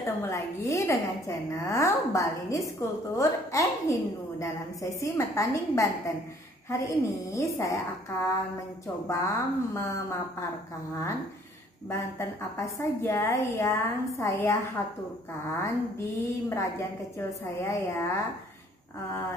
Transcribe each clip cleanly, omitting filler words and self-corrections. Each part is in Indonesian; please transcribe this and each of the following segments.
ketemu lagi dengan channel Balinese Culture and Hindu dalam sesi Metanding Banten. Hari ini saya akan mencoba memaparkan Banten apa saja yang saya haturkan di merajaan kecil saya ya.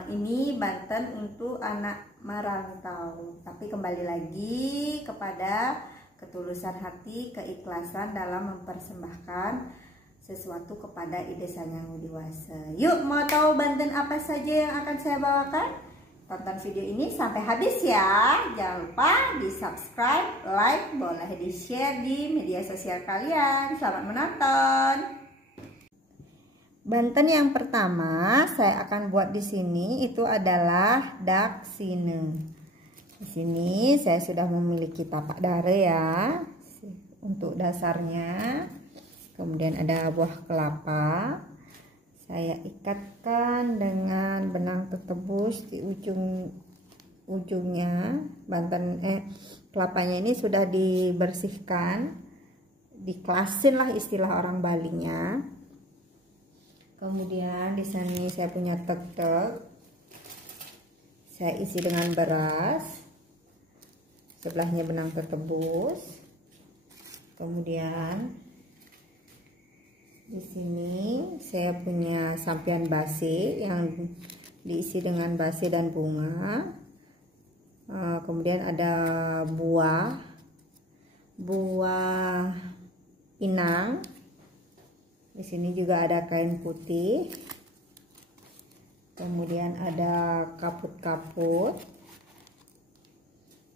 Ini Banten untuk anak merantau, tapi kembali lagi kepada ketulusan hati, keikhlasan dalam mempersembahkan sesuatu kepada Ide Sang Yang Widiwasa. Yuk, mau tahu Banten apa saja yang akan saya bawakan? Tonton video ini sampai habis ya. Jangan lupa di subscribe, like, boleh di share di media sosial kalian. Selamat menonton. Banten yang pertama saya akan buat di sini itu adalah daksine. Di sini saya sudah memiliki tapak dare ya untuk dasarnya. Kemudian ada buah kelapa. Saya ikatkan dengan benang tertebus di ujungnya. Kelapanya ini sudah dibersihkan, diklasin lah istilah orang Balinya. Kemudian di sini saya punya tek-tek. Saya isi dengan beras. Sebelahnya benang tertebus. Kemudian di sini saya punya sampian basi yang diisi dengan basi dan bunga. Kemudian ada buah pinang. Di sini juga ada kain putih. Kemudian ada kaput-kaput.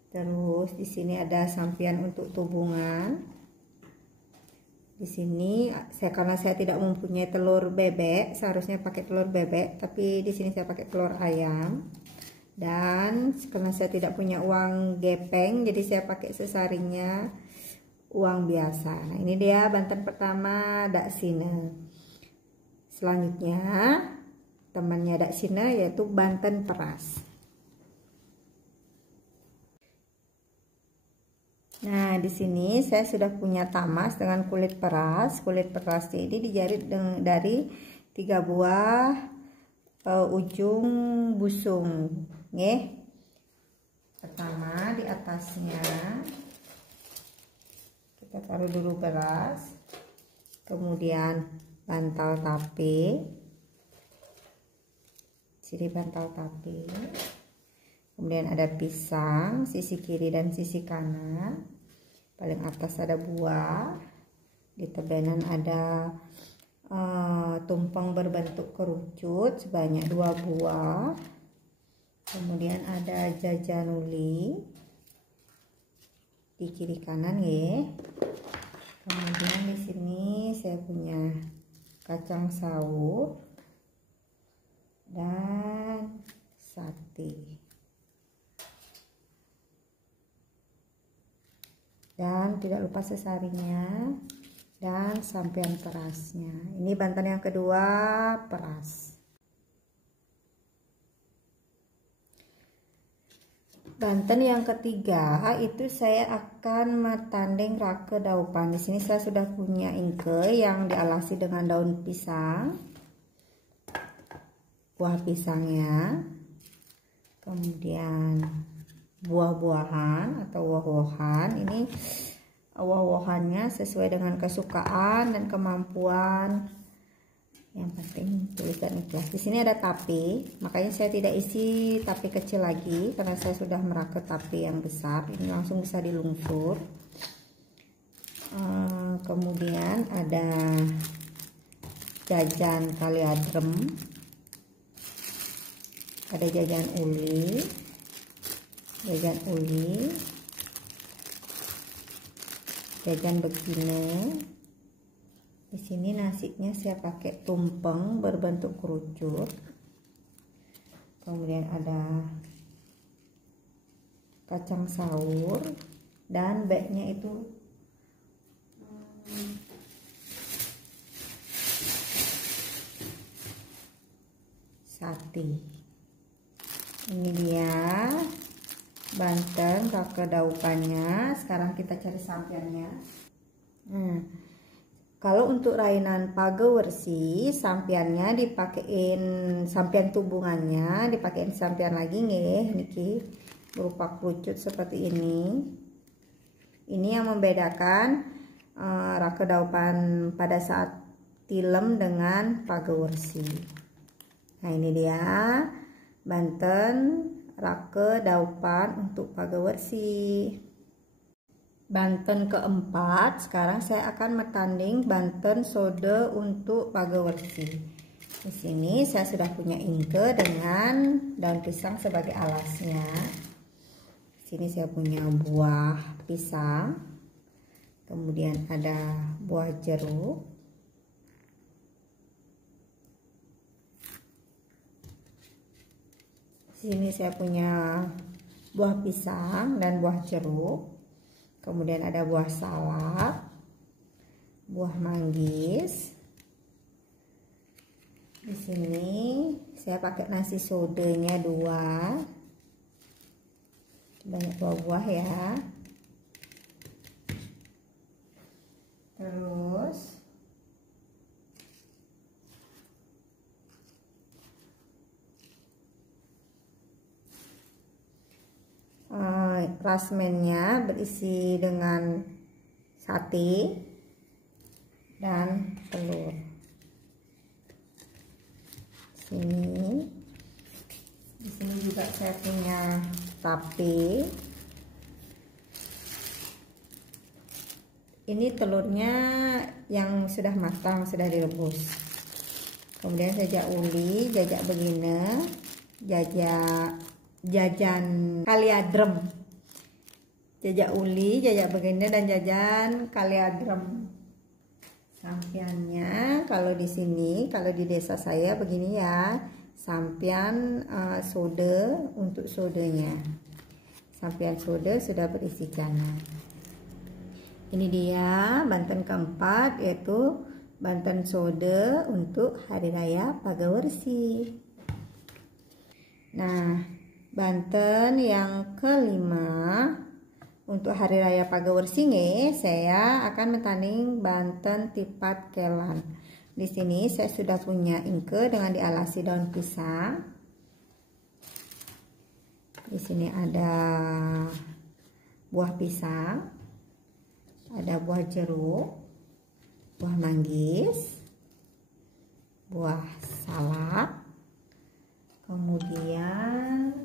Terus di sini ada sampian untuk tubungan. Di sini karena saya tidak mempunyai telur bebek, seharusnya pakai telur bebek, tapi di sini saya pakai telur ayam. Dan karena saya tidak punya uang gepeng, jadi saya pakai sesaringnya uang biasa. Nah, ini dia Banten pertama, daksine. Selanjutnya temannya daksine yaitu Banten peras. Nah, di sini saya sudah punya tamas dengan kulit peras. Kulit peras ini dijahit dari 3 buah ujung busung. Nih. Pertama di atasnya kita taruh dulu beras. Kemudian bantal tape. Sini bantal tape. Kemudian ada pisang, sisi kiri dan sisi kanan. Paling atas ada buah. Di tebenan ada tumpeng berbentuk kerucut sebanyak 2 buah. Kemudian ada jajanuli di kiri kanan ya. Kemudian di sini saya punya kacang saus dan sate. Dan tidak lupa sesaringnya dan sampian perasnya. Ini Banten yang kedua, peras. Banten yang ketiga itu saya akan metanding rake daupan. Di sini saya sudah punya ingke yang dialasi dengan daun pisang, buah pisangnya, kemudian buah-buahan atau woh-wohan. Ini woh-wohannya sesuai dengan kesukaan dan kemampuan. Yang penting tulus dan ikhlas. Di sini ada tape, makanya saya tidak isi tape kecil lagi karena saya sudah merakit tape yang besar. Ini langsung bisa dilungsur. Kemudian ada jajan kaliadrem, ada jajan uli, jajan begini. Di sini nasinya saya pakai tumpeng berbentuk kerucut. Kemudian ada kacang saur dan beknya itu sate. Ini dia Banten rake daupannya. Sekarang kita cari sampiannya. Kalau untuk rainan pagewersi, sampiannya dipakein sampian tubungannya, dipakein sampian lagi nggih niki berupa kerucut seperti ini. Ini yang membedakan rakedaupan pada saat tilem dengan pagewersi. Nah, ini dia Banten rakedaupan untuk pagewersi. Banten keempat, sekarang saya akan metanding Banten sode untuk pagewersi. Di sini saya sudah punya ingke dengan daun pisang sebagai alasnya. Di sini saya punya buah pisang, kemudian ada buah jeruk, di sini saya punya buah pisang dan buah jeruk. Kemudian ada buah salak, buah manggis. Di sini saya pakai nasi sodenya 2. Banyak buah-buah ya. Terus rasmennya berisi dengan sate dan telur. Di sini juga saya punya tape. Ini telurnya yang sudah matang, sudah direbus. Kemudian jajak uli, jajak begine, jajan kaliadrem, jajak uli, jajak begine dan jajan kaliadrem. Sampiannya kalau di sini, kalau di desa saya begini ya, sampian sode untuk sodenya. Sampian sode sudah berisi jangan. Ini dia Banten keempat, yaitu Banten sode untuk hari raya pagewersi. Nah, Banten yang kelima untuk hari raya pagewersi saya akan metanding Banten tipat kelan. Di sini saya sudah punya ingke dengan dialasi daun pisang. Di sini ada buah pisang, ada buah jeruk, buah manggis, buah salak, kemudian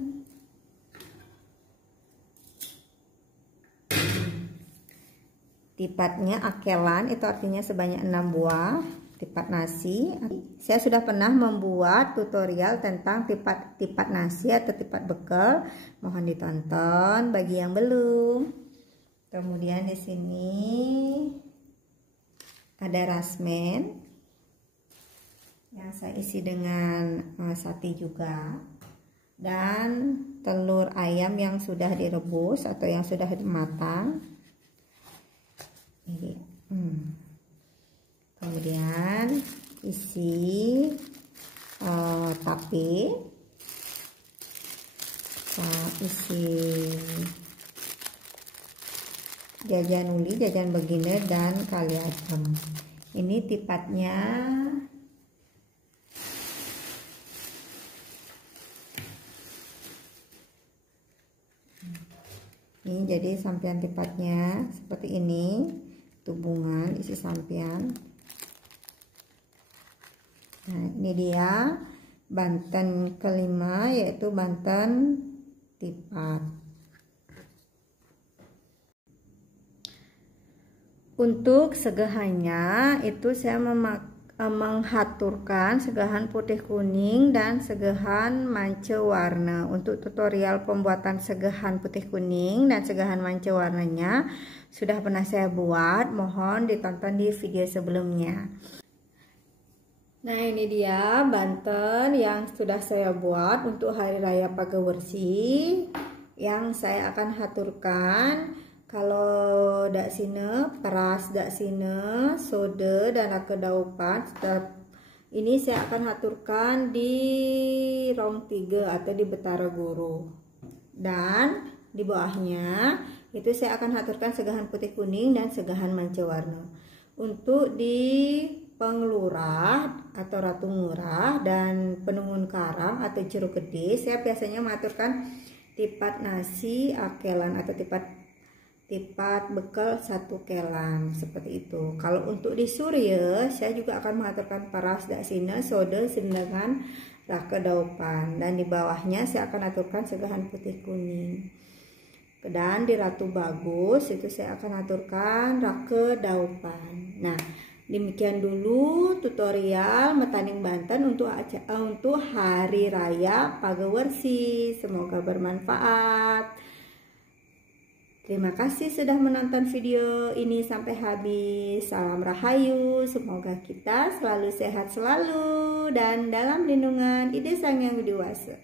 tipatnya akelan, itu artinya sebanyak 6 buah tipat nasi. Saya sudah pernah membuat tutorial tentang tipat nasi atau tipat bekal, mohon ditonton bagi yang belum. Kemudian di sini ada rasmen yang saya isi dengan sate juga, dan telur ayam yang sudah direbus atau yang sudah matang. Ini. Kemudian isi tape, isi jajan uli, jajan begine dan kaliadrem. Ini tipatnya. Ini jadi sampian tipatnya seperti ini, tubungan isi sampian. Nah, ini dia Banten kelima, yaitu Banten tipat. Untuk segehannya itu saya menghaturkan segahan putih kuning dan segahan mance warna. Untuk tutorial pembuatan segahan putih kuning dan segahan mance warnanya sudah pernah saya buat, mohon ditonton di video sebelumnya. Nah, ini dia Banten yang sudah saya buat untuk hari raya pagewersi, yang saya akan haturkan. Kalau dak sine peras, dak sine sode dan rakedaupan. Ini saya akan haturkan di Rong 3 atau di Betara Guru. Dan di bawahnya itu saya akan haturkan segahan putih kuning dan segahan mance warna. Untuk di Penglurah atau Ratu Ngurah dan Penuhun Karang atau Jeruk Gede, saya biasanya mengaturkan tipat nasi akelan atau tipat bekal 1 kelang seperti itu. Kalau untuk di Surya, saya juga akan mengaturkan paras daksina sode sendengan raka daupan, dan di bawahnya saya akan aturkan segahan putih kuning. Dan di Ratu Bagus itu saya akan aturkan raka daupan. Nah, demikian dulu tutorial Metaning Banten untuk Hari Raya Pagewersi. Semoga bermanfaat. Terima kasih sudah menonton video ini sampai habis. Salam Rahayu. Semoga kita selalu sehat selalu dan dalam lindungan Ide Sang Yang Widiwasa.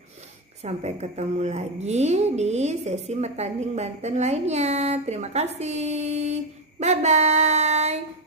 Sampai ketemu lagi di sesi Metaning Banten lainnya. Terima kasih. Bye-bye.